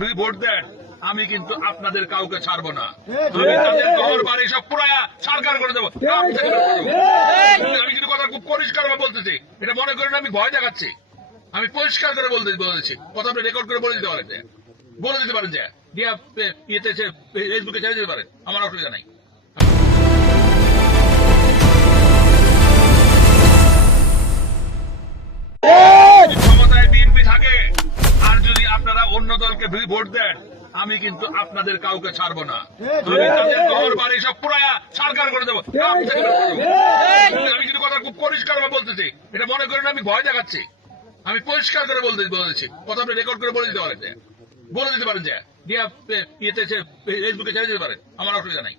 দলকে ভোট দেন, আমি কিন্তু আপনাদের কাউকে ছাড়বো না। আমি তাদের ঘর বাড়ি সব পুরায়া সরকার করে দেবো। আমি কিন্তু কথা খুব পরিষ্কার ভাবে বলতেছি, এটা মনে করেন আমি ভয় দেখাচ্ছি। আমি পরিষ্কার করে বলেছি, কথা আপনি রেকর্ড করে বলে দিতে পারেন, যে দিয়া ইয়েতে ফেসবুকে ছেড়ে দিতে পারেন, আমার অসুবিধা নাই। ক্ষমতায় বিএনপি থাকে আর যদি আপনারা অন্য দলকে ভোট দেন, আমি কিন্তু আপনাদের কাউকে ছাড়বো না। আমি তাদের ঘর বাড়ি সব পুরায়া সরকার করে দেবো। আমি কিন্তু কথা খুব পরিষ্কার ভাবে বলতেছি, এটা মনে করেন আমি ভয় দেখাচ্ছি। আমি পরিষ্কার করে বলেছি, কথা আপনি রেকর্ড করে বলে দিতে পারেন, যে দিয়া ইয়েতে ফেসবুকে ছেড়ে দিতে পারেন, আমার অসুবিধা নাই।